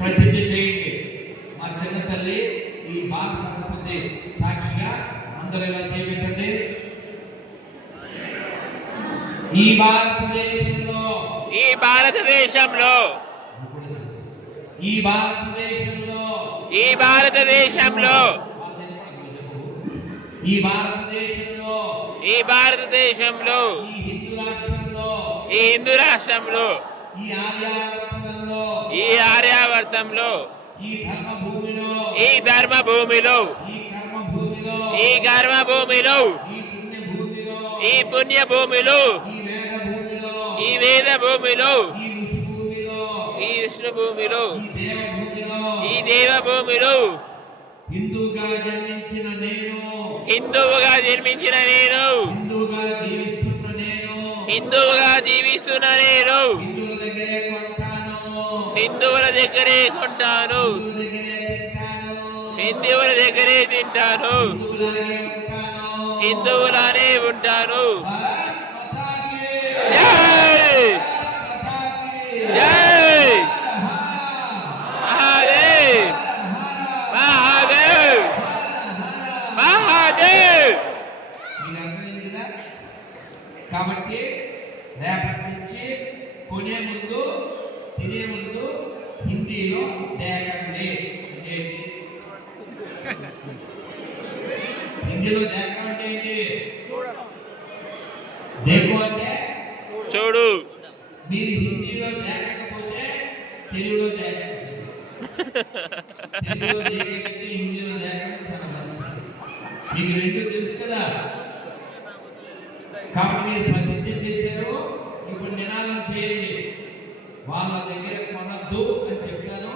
ప్రతిజ్ఞ చేయండి. మా చిన్న తల్లి ఈ బాల సరస్వతి సాక్షిగా అందరూ ఇలా చేపెట్టండి. ఈ భారతదేశంలో ఈ భారతదేశంలో ఈ భారతదేశంలో ఈ భారతదేశంలో ఈ భారతదేశంలో ఈ భారతదేశంలో ఈ హిందూ రాష్ట్రంలో ఈ హిందూ రాష్ట్రంలో ఈ ఆర్యావర్తంలో ఈ ఆర్యావర్తంలో ఈ ధర్మభూమిలో ఈ ధర్మభూమిలో ఈ కర్మభూమిలో ఈ కర్మభూమిలో ఈ పుణ్యభూమిలో ఈ పుణ్య భూమిలో ఈ వేద భూమిలో ఈ వేద భూమిలో ఈ ఋషి భూమిలో ఈ విష్ణు భూమిలో ఈ దేవభూమిలో ఈ దేవభూమిలో హిందూగా జన్మించిన నేను హిందువుగా జన్మించిన నేను హిందూగా జీవిస్తున్న నేను హిందువుగా జీవిస్తున్న నేను హిందువుల దగ్గరే కొంటాను హిందువుల దగ్గరే కొంటాను హిందువుల దగ్గరే తింటాను హిందువుల దగ్గరే తింటాను హిందువులాగే ఉంటాను. హిందువులానే ఉంటాను. జై జై మహాదేవ్ మహాదేవ్ మహాదేవ్. కాబట్టి రేపటి నుంచి కొనే ముందు తినే ముందు హిందీలో దేకండి. హిందీలో దేకం అంటే ఏంటి? దేకు అంటే చూడు. మీరు హిందీలో దేకకపోతే తెలుగులో దేకండి. తెలుగులో దేకంటే హిందీలో దేకండి చాలా మంచిది. మీకు రెండు తెలుసు కదా. కాబట్టి మీరు ప్రతిజ్ఞ చేశారు. ఇప్పుడు నినాదం చేయండి. వాళ్ళ దగ్గర కొనద్దు అని చెప్పాను.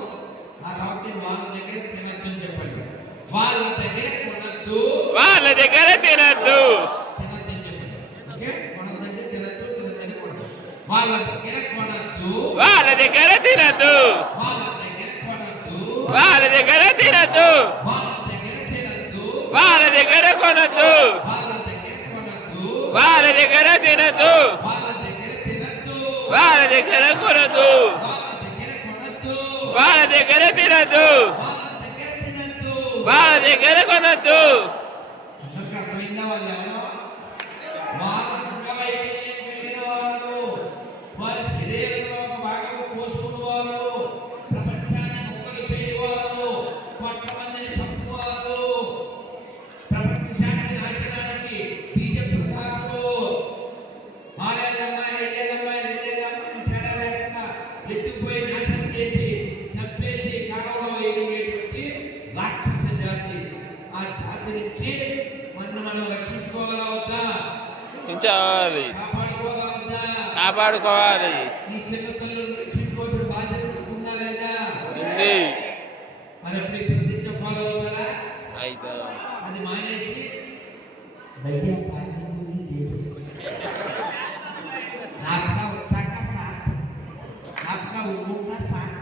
కాబట్టి వాళ్ళ దగ్గర తినద్దు అని చెప్పండి. వాళ్ళ దగ్గర కొనద్దు, వాళ్ళ దగ్గర తినద్దు, తినద్దని చెప్పండి. ఓకే, కొనద్దంటే తినద్దు, తినద్దని కొనద్దు. వాళ్ళ దగ్గర కొనద్దు, వాళ్ళ దగ్గర తినద్దు, వాళ్ళ దగ్గర కొనద్దు, వాళ్ళ దగ్గర తినద్దు, వాళ్ళ దగ్గర తినద్దు, వాళ్ళ దగ్గర కొనద్దు, వాళ్ళ దగ్గర తినద్దు, వాళ్ళ దగ్గర కొనద్దు, వాళ్ళ దగ్గర వాళ్ళ దగ్గర తినద్దు, తినద్దు, వాళ్ళ వాళ్ళ దగ్గర తినద్దు. దగ్గర కొనద్దు. అందరికీ అర్థమైందా? వాళ్ళు ఎవరో వాళ్ళ అంగవైకల్యం కలిగిన వాళ్ళు, వారి శరీరంలో ఒక భాగం కోసుకునేవారు, ప్రపంచాన్ని ముక్కలు చేయవారు, కోట్ల మందిని చంపువారు, ప్రపంచ శాంతి నాశనానికి బీజ ప్రధానులు, 6 ఏళ్ళమ్మాయి 5 ఏళ్ళమ్మాయి 2 ఏళ్ళమ్మాయి తేడా లేకుండా ఎత్తుకుపోయి నాశనం చేసి చంపేసి కాలంలో వేయగలిగేటువంటి రాక్షస జాతి. ఆ జాతి నుంచి మనం రక్షించుకోవాలా వద్దా? రక్షించాలి, కాపాడుకోవాలా? కాపాడుకోవాలి. ఈ చిన్న తల్లులను రక్షించుకోవాల్సిన బాధ్యత ఉందా లేదా? ఉంది. మరి ఎప్పుడు ఈ ప్రతిజ్ఞ ఫాలో అవుతారా? అయితే అది మానేసి భయ్యా పానీపూరి దేవు, आपका बच्चा का साथ, आपका उम्र का साथ,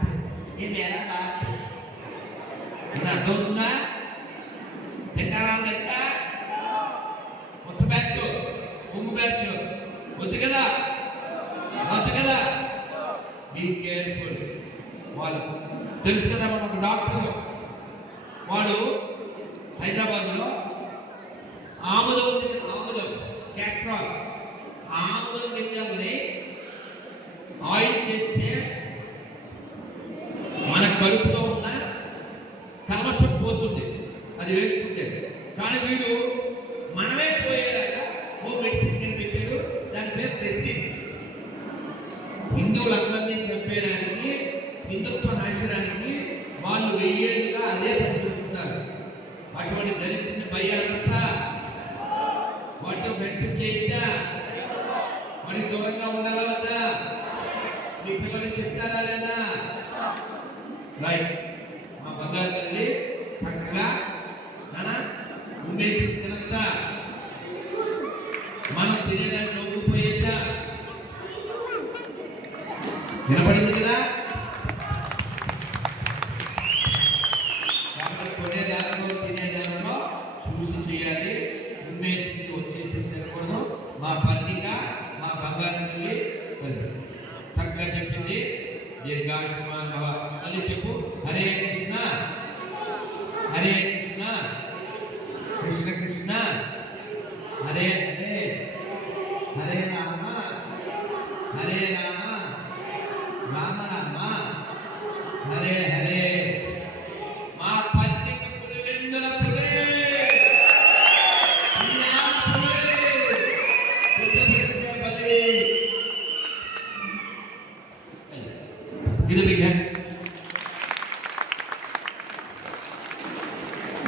ये मेरा साथ है. అర్థం ఉందా? తింటారా లెక్క? కొత్త బ్యాచ్ ఉమ్ము బ్యాచ్ వద్దు కదా, వద్దు కదా. Be careful. వాళ్ళు తెలుసు కదా, మన ఒక డాక్టర్ వాడు హైదరాబాద్లో ఆముదం ఉంది కదా, ఆముదం క్యాస్ట్రాల్, ఆముదం గింజల్ని ఆయిల్ చేస్తే మన కడుపులో ఉన్న కల్మషం పోతుంది అది వేసుకుంటే. కానీ వీడు మనమే పోయేలాగా ఓ మెడిసిన్ కనిపెట్టాడు. దాని పేరు రెసిన్. హిందువులందరినీ చంపేయడానికి, హిందుత్వ నాశనానికి వాళ్ళు 1000 ఏళ్ళుగా అదే పని చూస్తున్నారు. అటువంటి దరిద్రుని భయాలంతా వాటితో ఫ్రెండ్షిప్ చేసా, వాడికి దూరంగా ఉండాలా వద్దా? మీ పిల్లలకి చెప్తారా లేదా? రైట్. మా బంగారు తల్లి చక్కగా ఉమ్మేసి తినచ్చా, మనం తినేదాన్ని నవ్వుకుపోయేచ్చా? వినపడింది కదా? కాబట్టి కొనేదానిలో తినేదానిలో చూసి చేయాలి. ఉమ్మేసి వచ్చేసి తినకూడదు. మా పత్రిక మా బంగారు తల్లి చక్కగా చెప్పింది. దీర్ఘాయుష్మాన్ భవ. మళ్ళీ చెప్పు.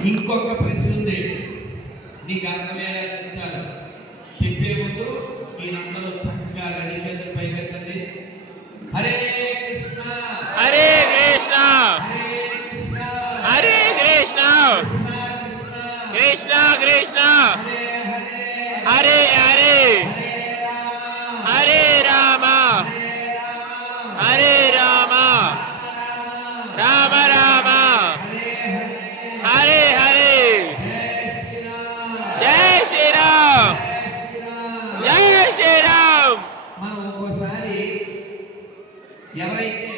ఇంకొక ప్రశ్న ఉంది, మీకు అర్థమయ్యేలా చెప్తాను. చెప్పే ముందు మీరందరూ చక్కగా రెడీ చేతులు పైకెత్తండి. హరే కృష్ణ హరే కృష్ణ హరే కృష్ణ హరే కృష్ణ కృష్ణ కృష్ణ కృష్ణ కృష్ణ హరే హరే హరే హరే హరే రామ హరే రామ హరే రామ రామ రామ హరే హరే హరే హరే జై శ్రీరామ్ జై శ్రీరామ్ జై శ్రీరామ్. మనం ఒక్కోసారి ఎవరైతే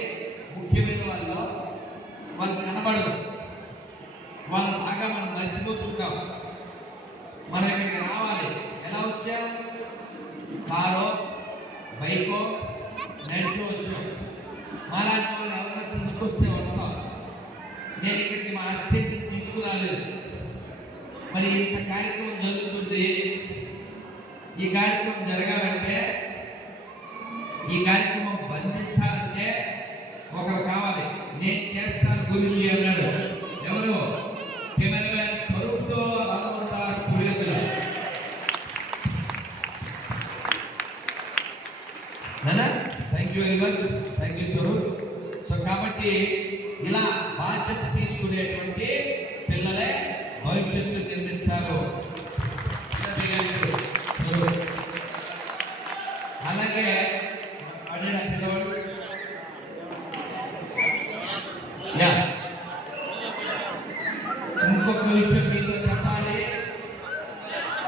ముఖ్యమైన వాళ్ళు కనబడదు, వాళ్ళ బాగా మనం మర్చిపోతుంటాం. మనం ఇక్కడికి రావాలి, ఎలా వచ్చాం? కారో బైకో నడిచి వచ్చాం. మాలాంటి వాళ్ళు ఎవరైనా తీసుకొస్తే వస్తాం. నేను ఇక్కడికి మా అసిస్టెంట్ని తీసుకురాలేదు. మరి ఇంత కార్యక్రమం జరుగుతుంది. ఈ కార్యక్రమం జరగాలంటే, ఈ కార్యక్రమం బంధించాలంటే ఒకరు కావాలి. నేను చేస్తాను గురించి అన్నాడు. ఎవరు? కెమెరామ్యాన్ స్వరూప్తో Ramadas Pulivendula. Thank you very much, thank you Swaroop. So కాబట్టి ఇలా బాధ్యత తీసుకునేటువంటి పిల్లలే భవిష్యత్తు నిర్మిస్తారు. అలాగే అడిగిన పిల్లవాడు యా ఇంకొక విషయం మీతో చెప్పాలి.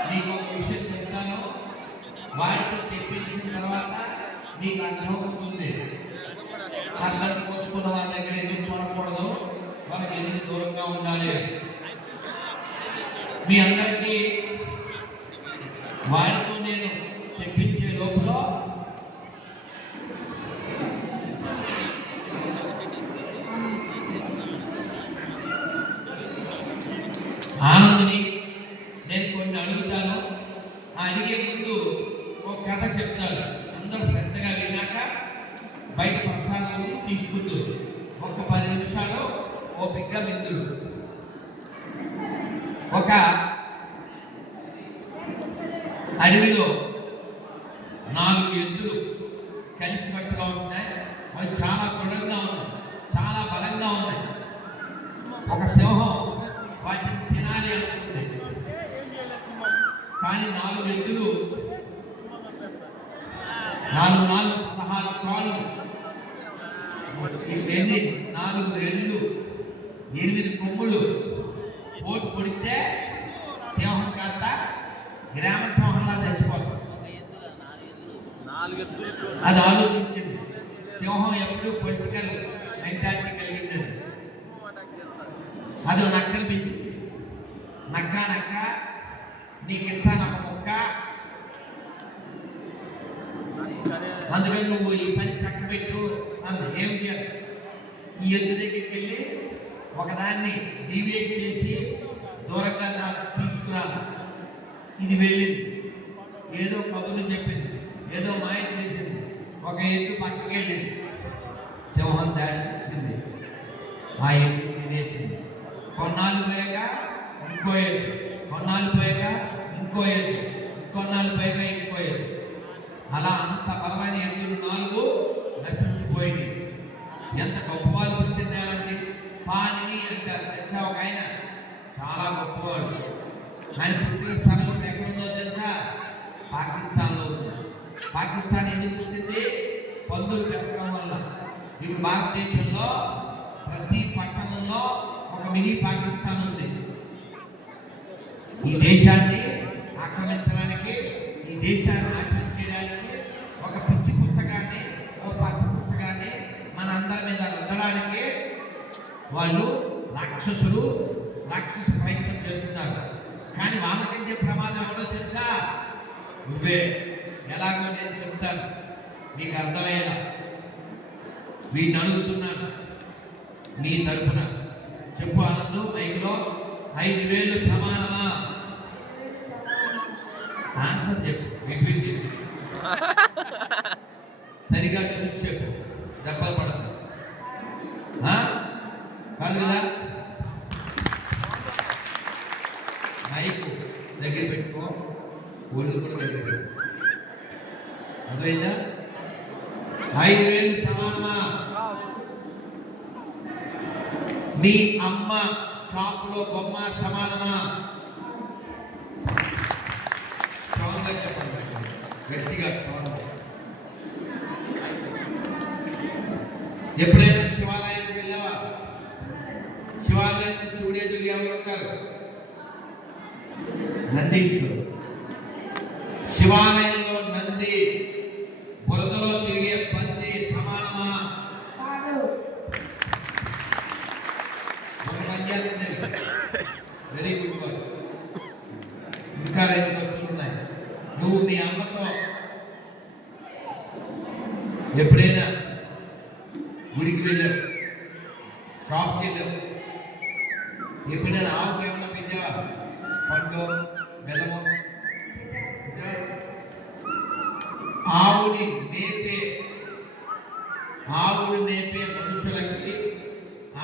మీకు ఒక విషయం చెప్తాను. వాడితో చెప్పించిన తర్వాత మీకు అర్థం అవుతుంది. అర్థం కోసుకున్న వాళ్ళ దగ్గర ఎందుకు చూడకూడదు, వాళ్ళకి ఎందుకు దూరంగా ఉండాలి. మీ అందరికీ వాడితో నేను చెప్పించే లోపల ఆనందని నేను కొన్ని అడుగుతాను. ఆ అడిగే ముందు ఒక కథ చెప్తాను. అందరూ శ్రద్ధగా విన్నాక బయట ప్రసాదాన్ని తీసుకుంటారు. ఒక 10 నిమిషాలు ఓపికగా విందురు. ఒక అడవిలో 4 ఎద్దులు కలిసికట్టుగా ఉన్నాయి. అవి చాలా దృఢంగా ఉన్నాయి, చాలా బలంగా ఉన్నాయి. ఒక సింహం వాటిని తినాలి అనుకుంది. కానీ 4 ఎద్దులు 4 16 కాళ్ళు, 4 రెళ్ళు, 8 కొమ్ములు పోటు కొడితే సింహం కాస్త గ్రామ సింహంలా చచ్చిపోతుంది. అది ఆలోచించింది. సింహం ఎప్పుడు పొలిటికల్ మెంటాలిటీ కలిగింది. అది నాకు కనిపించింది. నక్క నక్క నీకు ఇస్తాను ఒక ముక్క, అందుకని నువ్వు ఈ పని చక్కబెట్టు అందు. ఏం చేయాలి? ఈ ఎద్దు దగ్గరికి వెళ్ళి ఒకదాన్ని డీవియేట్ చేసి దూరంగా తీసుకురా. ఇది వెళ్ళింది, ఏదో కబుర్లు చెప్పింది, ఏదో మాయ చేసింది. ఒక ఎద్దు పక్కకి వెళ్ళింది. సింహం దాడి చేసింది, ఆ ఎద్దు తినేసింది. కొన్నాళ్ళు పోయాక ఇంకో ఎద్దు, కొన్నాళ్ళు పోయాక ఇంకో ఎద్దు, కొన్నాళ్ళు పోయాక ఇంకో ఎద్దు. అలా అంత బలమైన ఎద్దులు 4 నశించిపోయింది. ఎంత గొప్పవాళ్ళు పుట్టిందేమండి. పానిని అంటారు తెలుసా? ఒక ఆయన చాలా గొప్పవాడు. ఆయన పుట్టిన స్థలం ఎక్కడుందో తెలుసా? పాకిస్తాన్లో ఉంది. పాకిస్తాన్ ఎందుకు పుట్టింది? పందులు పెంచడం వల్ల. ఇటు భారతదేశంలో ప్రతి పట్టణంలో ఒక మినీ పాకిస్తాన్ ఉంది. ఈ దేశాన్ని ఆక్రమించడానికి, ఈ దేశాన్ని నాశనం చేయడానికి, ఒక పిచ్చి పుస్తకాన్ని, ఒక పచ్చ పుస్తకాన్ని మన అందరి మీద రుద్దడానికి వాళ్ళు రాక్షసులు రాక్షస ప్రయత్నం చేస్తున్నారు. కానీ వాళ్ళకంటే ప్రమాదం ఎవరో తెలుసా? నువ్వే. ఎలాగో నేను చెప్తాను, మీకు అర్థమయ్యేలా. వీడిని అడుగుతున్నాను నీ తరపున. చెప్పు ఆనందం, మైక్లో 5,000 సమానమా? ఆన్సర్ చెప్పు. విప్పింది సరిగా చూసి చెప్పు, దెబ్బలు పడదు. కాదు కదా? పెట్టుకో, ఒళ్ళు కూడా పెట్టుకో. అర్థమైందా? 5,000 సమానమా? మీ అమ్మ షాపులో బొమ్మ సమానమా? స్ట్రాంగ్గా చెప్పండి, గట్టిగా స్ట్రాంగ్గా. ఎప్పుడైనా శివాలయానికి వెళ్ళావా? శివాలయానికి శివుడి ఎదురు ఎవరు ఉంటారు? నందీశ్వరుడు. శివాలయంలో నంది, బురదలో తిరిగే పంది సమానమా? Very good work. ఇంకా 2 క్వశ్చన్లు ఉన్నాయి. నువ్వు మీ అమ్మతో ఎప్పుడైనా గుడికి వెళ్ళావు, షాప్కి వెళ్ళావు, ఎప్పుడైనా ఆవుకి ఏమన్నా పెట్టావా? పండు, బెల్లము. ఆవుని మేపే మనుషులకి,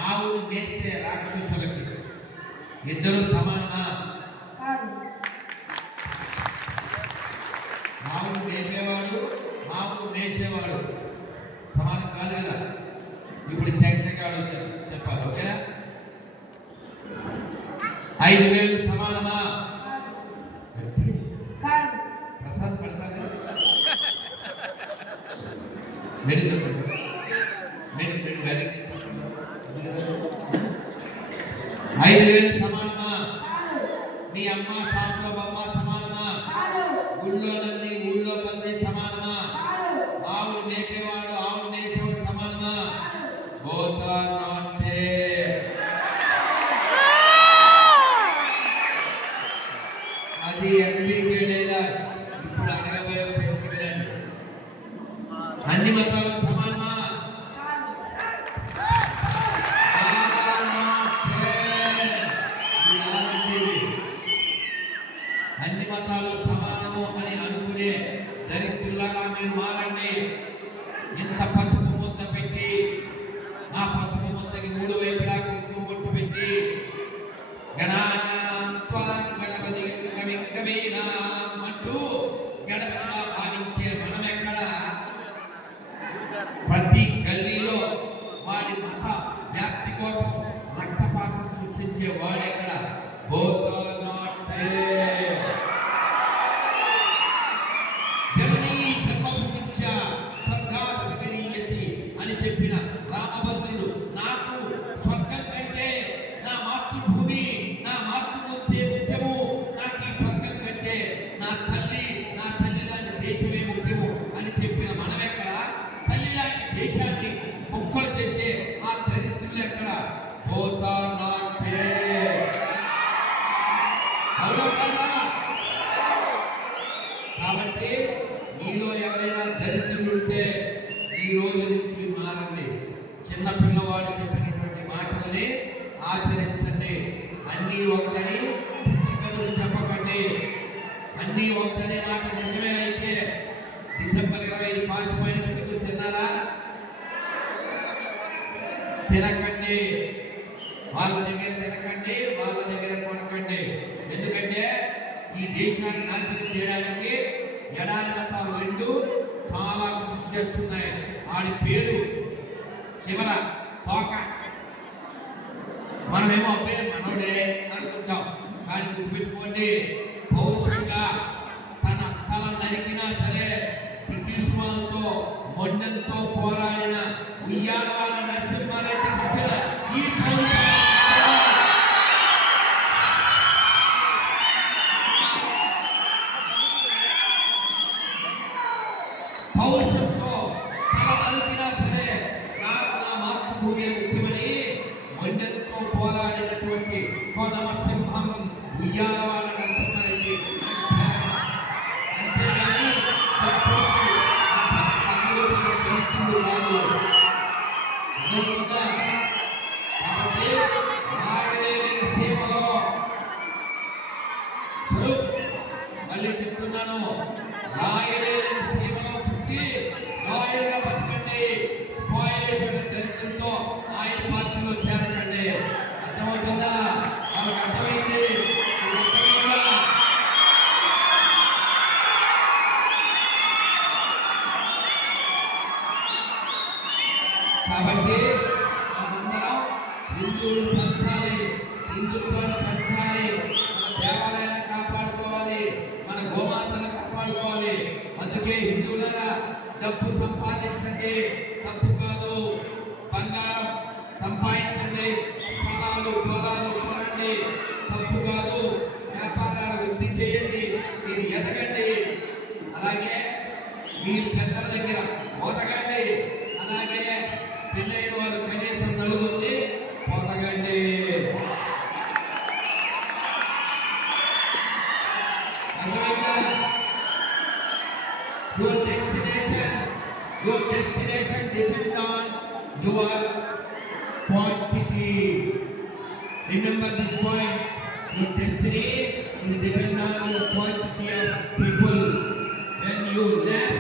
ఆవుని మేసే రాక్షసులకి ఇద్దరు సమానమా? ఆవును మేపేవాడు, ఆవును మేసేవాడు సమానం కాదు కదా. ఇప్పుడు చర్చగాడు చెప్పాలి, ఓకేనా? 5,000 సమానమా? ప్రసాద్ పెడతారు కదా, మెడికల్ మెడికల్ వెరీ 5,000 సమానమా? మీ అమ్మ షాప్లో బొమ్మ సమానమా? ఊళ్ళో నంది, ఊళ్ళో పంది సమానమా? ఆవును మేపేవాడు, ఆవును మేసేవాడు సమానమా? Both are not same. అది ఎంపీకే డైలాగ్. ఇప్పుడు అడగబోయే ప్రశ్న, అన్ని మతాలు సమానమా? అన్ని మతాలు సమానము అని అనుకునే దరిద్రులాగా మీరు మారండి. ఇంత పసుపు ముద్ద పెట్టి, ఆ పసుపు ముద్దకి 3 వైపులా కుంకుమ బొట్టు పెట్టి, గణపతి అంటూ గణపతిగా భావించే మనమెక్కడ? ప్రతి గల్లీలో వాడి మత వ్యాప్తి కోసం రక్తపాతం సృష్టించే వాడెక్కడ? Both are not same. జననీ బ్రహ్మపుత్ర స్వర్గాత్ విగణీయసి అని చెప్పిన రామభద్రుడు, నాకు స్వర్గం కంటే నా మాతృభూమి, నా మాతృమూర్తి ముఖ్యము, నాకు ఈ స్వర్గం కంటే నా తల్లి లాంటి దేశమే ముఖ్యము అని చెప్పిన మనమెక్కడ? తల్లి లాంటి దేశాన్ని ముక్కలు చేసే ఆ దరిద్రులు ఎక్కడ? Both are not same. కాబట్టి మీలో ఎవరైనా దరిద్రులు ఉంటే ఈ రోజు నుంచి మారండి. చిన్న పిల్లవాడు చెప్పినటువంటి మాటలని ఆచరించండి. అన్నీ ఒకటని పిచ్చికలు చెప్పకండి. అన్నీ ఒకటని నాకు నిజమే అయితే డిసెంబర్ 25 పాసిపోయిన పిల్లలు తిన్నారా? తినకండి. వాళ్ళ దగ్గర తినకండి, వాళ్ళ దగ్గర కొనకండి. ఎందుకంటే ఈ దేశాన్ని నాశనం చేయడానికి ఎడారి మతాలు 2 చాలా కృషి చేస్తున్నాయి. వాడి పేరు చివర తోక. మనమేమో అబ్బాయి మనోడే అనుకుంటాం, కానీ గుర్తుపెట్టుకోండి, పౌరుషంగా తన తల నరికినా సరే బ్రిటిష్ వాళ్ళతో మొండంతో పోరాడిన ఉయ్యాలవాడ నరసింహారెడ్డి ఈ పౌరుషంతో తల నరికినా సరే నాకు నా మాతృభూమి ముఖ్యమని మొండంతో పోరాడినటువంటి కోదమ సింహం ఉయ్యాలవాడ నరసింహారెడ్డి. అంతేగాని మళ్ళీ చెప్తున్నాను, రాయలేని సీమలో పుట్టి రాయలుగా బతకండి. స్పాయిల్ అయిపోయిన దరిద్రంతో ఆయన పార్టీలో చేరకండి. అర్థమవుతుందా? వాళ్ళకి అర్థమైంది. హిందువులు పంచాలి, హిందుత్వాన్ని పంచాలి, మన దేవాలయాన్ని కాపాడుకోవాలి, మన గోమాతను కాపాడుకోవాలి. అందుకే హిందువులరా డబ్బు సంపాదించండి, తప్పు కాదు. బంగారం సంపాదించండి, పొలాలు కొనండి, తప్పు కాదు. వ్యాపారాలు వృద్ధి చేయండి, మీరు ఎదగండి. అలాగే మీరు పెద్దల దగ్గర పొదగండి. అలాగే పెళ్ళైన వారు కనీసం నలుగురిని పొదగండి. Your destination depends on your quantity. Remember this point. Your destiny is dependent on the quantity of people. When you less,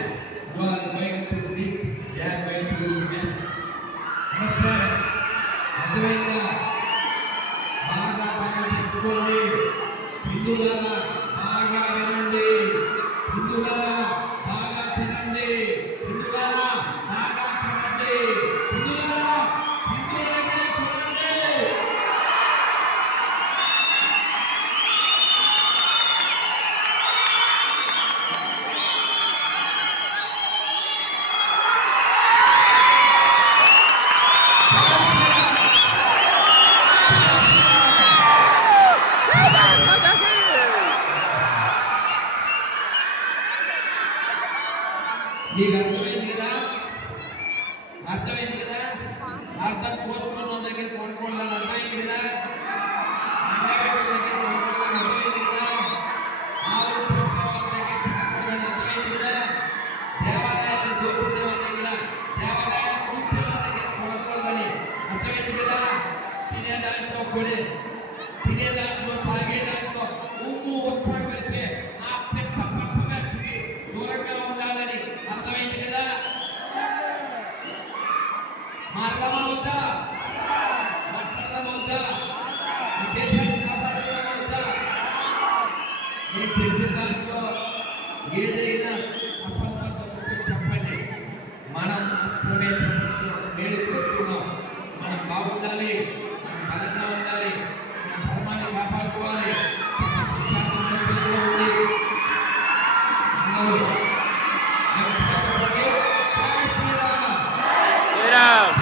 you are going to miss. They are going to miss. Understand? అర్థమైందా? బాగా పనిచేసుకోండి. హిందువులారా బాగా వినండి. హిందువులారా బాగా తినండి. హిందువులారా బాగా తినండి. హిందువులారా హిందువులనే చూడండి. మీకు అర్థమైంది కదా? అర్థమైంది కదా? అర్థం కోసుకున్న వాళ్ళ దగ్గర కొనుక్కోవాలి. అర్థమైంది కదా? అర్థమైంది కదా? ఆవులు చూసే వాళ్ళ దగ్గర కొనుక్కోవాలని అర్థమైంది కదా? దేవాలయాన్ని దోచుకునే వాళ్ళ దగ్గర, దేవాలయాన్ని కూర్చే వాళ్ళ దగ్గర కొనుక్కోవాలని అర్థమైంది కదా? తినే దాంట్లో కొడే, తినే దాంట్లో తాగే దాంట్లో ఉమ్ము ఉత్సాహం కలిపే ఆ పెద్ద పచ్చగా దూరంగా ఉండాలని అర్థమైంది కదా? మార్గమవుతా మాట్లాడమవుతా ఈ దేశాన్ని కాపాడమవుతా. నేను చెప్పిన దాంట్లో ఏదైనా అసంతృప్తి ఉంటే చెప్పండి. మనం మాత్రమే మేలు కోరుతున్నాం. మనం బాగుండాలి, మనం బలంగా ఉండాలి, మన ధర్మాన్ని కాపాడుకోవాలి. దేశాన్ని మన చేతిలో ఉంది. అందరూ శ్రీరామ్.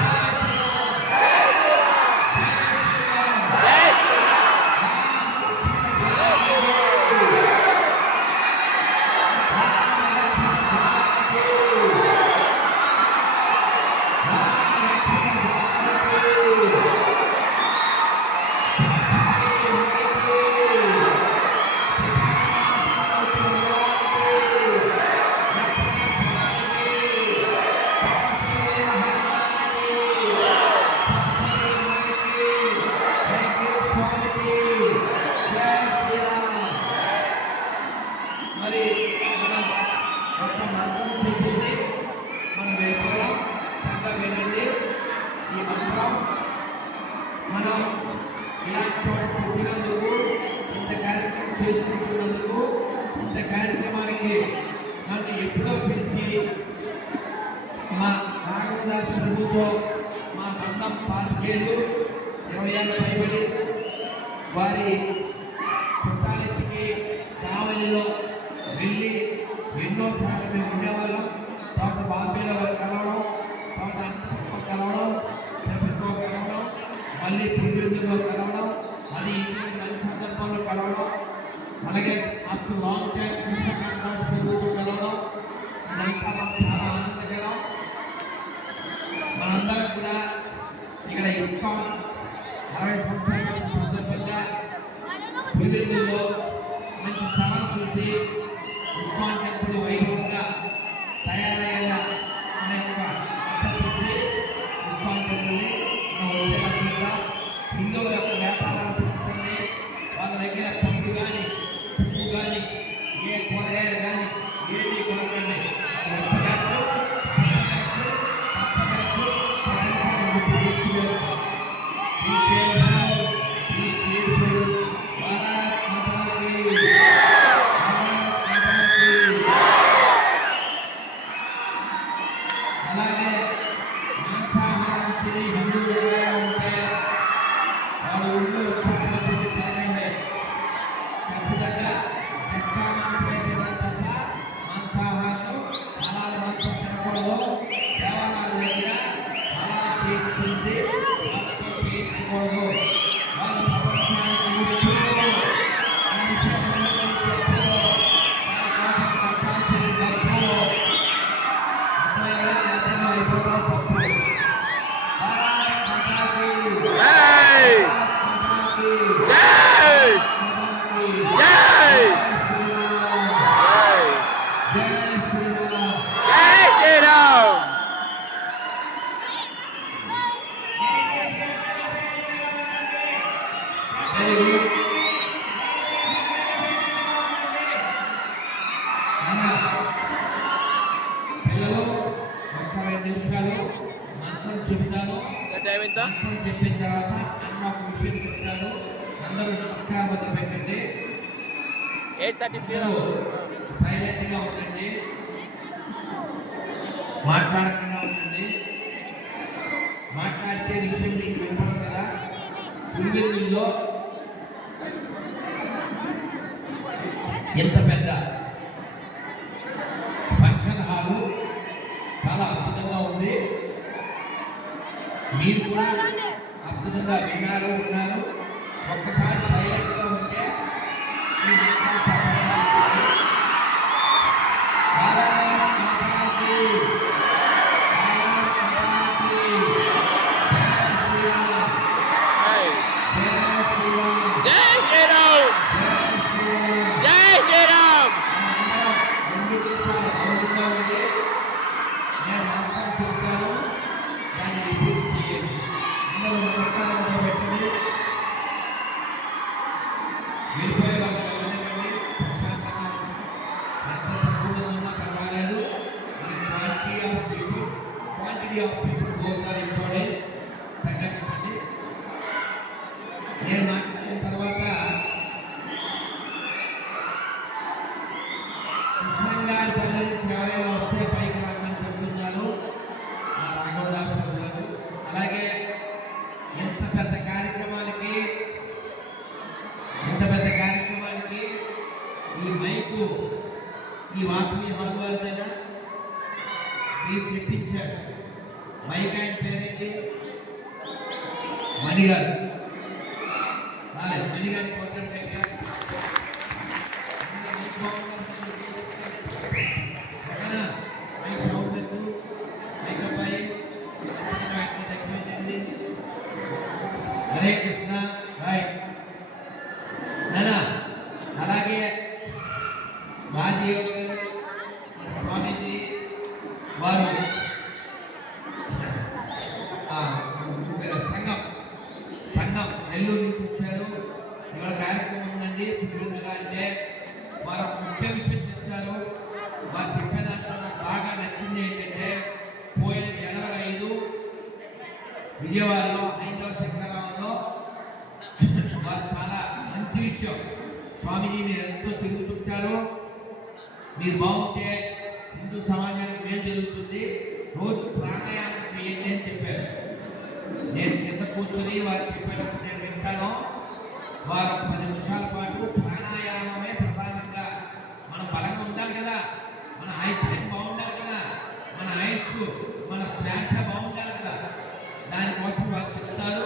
మరి మనం ఒక మంత్రం చెప్పింది మనం వెళ్ళిపోదాం. చక్కగా వినండి ఈ మంత్రం. మనం ఇలాంటి చోట పుట్టినందుకు, ఇంత కార్యక్రమం చేసుకుంటున్నందుకు, ఇంత కార్యక్రమానికి నన్ను ఎప్పుడో పిలిచి మా నాగమదాస ప్రభుతో మా బంధం 4 ఏళ్ళు 20 ఏళ్ళ పైబడి వారి చుట్టాలెత్తికి కావలిలో వెళ్ళి ఎన్నోసార్లు మేము ఉండేవాళ్ళం. తర్వాత బాంబేలో కలవడం, తర్వాత అనంతపురంలో కలవడం, తిరుపతిలో కలవడం, మళ్ళీ తిరుపతిలో కలవడం, మళ్ళీ ఇంటి మంచి సందర్భంలో కలవడం, అలాగే అప్పుడు లాంగ్ టైం కృష్ణకాంతదాస్ ప్రభుత్వం కలవడం. ఇదంతా మాకు చాలా ఆనందకరం. మనందరం కూడా ఇక్కడ ఇస్కాన్ 60 సంవత్సరాల సందర్భంగా వివిధలో మంచి స్థలం చూసి ఇస్కాన్ టెంపుల్ వైభవంగా తయారయ్యేలా మన యొక్క అర్థించి ఇస్కాన్ టెంపుల్ని మనం వచ్చేలా హిందువుల యొక్క వ్యాపారాలు పెంచండి. వాళ్ళ దగ్గర పండు కానీ పువ్వు కానీ ఏ కూరగాయలు కానీ ఏది కొనకండి. అలాగే మాంసాహారం తిని హిందువులుగా ఉంటే వెరీ గుడ్. పిల్లలు ఒక్క 2 నిమిషాలు మంత్రం చెప్తాను. టైం ఎంత? మంత్రం చెప్పిన తర్వాత అన్న ఒక విషయం చెప్తారు. అందరూ నమస్కారం మొదలు పెట్టండి. 8:30 సైలెంట్ గా ఉండండి, మాట్లాడకుండా ఉండండి. మాట్లాడితే విషయం మీకు వినపడదు కదా. పులివెందుల్లో ఎంత పెద్ద ఫంక్షన్ హాలు, చాలా అద్భుతంగా ఉంది. మీరు కూడా అద్భుతంగా విన్నారు ఉన్నారు. ఒక్కసారి సైలెంట్ గా ఉంటే ఈ విషయం చెప్పడానికి జై శ్రీరామ్. జై శ్రీరామ్. నేను మాట్లాడిన తర్వాత కృష్ణంగారి పల్లె నుంచి ఎవరైనా వస్తే పైకి రమ్మని చెప్తున్నారు ఆ రాఘవదాసు గారు. అలాగే ఎంత పెద్ద కార్యక్రమానికి ఈ మైకు ఈ వాసవి హాల్ వారిదైనా మీరు చెప్పించారు. మైక్ ఆయన పేరేంటి? మణిగారు. మణిగారి పోర్ట్రేట్ పెట్టారు. హరే కృష్ణ. రైట్ నానా. అలాగే రాజీవ్ స్వామీజీ వారు సంఘం నెల్లూరు నుంచి వచ్చారు. ఇవాళ కార్యక్రమం ఉందండి. పుట్టినగా అంటే వారు ముఖ్య విషయం చెప్తారు. వారు చెప్పే దాంట్లో నాకు బాగా నచ్చింది ఏంటంటే, పోయిన జనవరి 5 విజయవాడలో హైందవ శిఖరంలో వారు చాలా మంచి విషయం. స్వామీజీ మీరు ఎంతో తిరుగుతుంటారు, మీరు బాగుంటే హిందూ సమాజానికి మేలు జరుగుతుంది, రోజు ప్రాణాయామం చేయండి అని చెప్పారు. నేను కింద కూర్చొని వారు చెప్పేటప్పుడు నేను వింటాను. వారు 10 నిమిషాల పాటు ప్రాణాయామమే ప్రధానంగా, మనం బలంగా ఉండాలి కదా, మన ఐక్యం బాగుండాలి కదా, మన ఆయుష్ మన శ్వాస బాగుండాలి కదా, దానికోసం వారు చెప్తారు.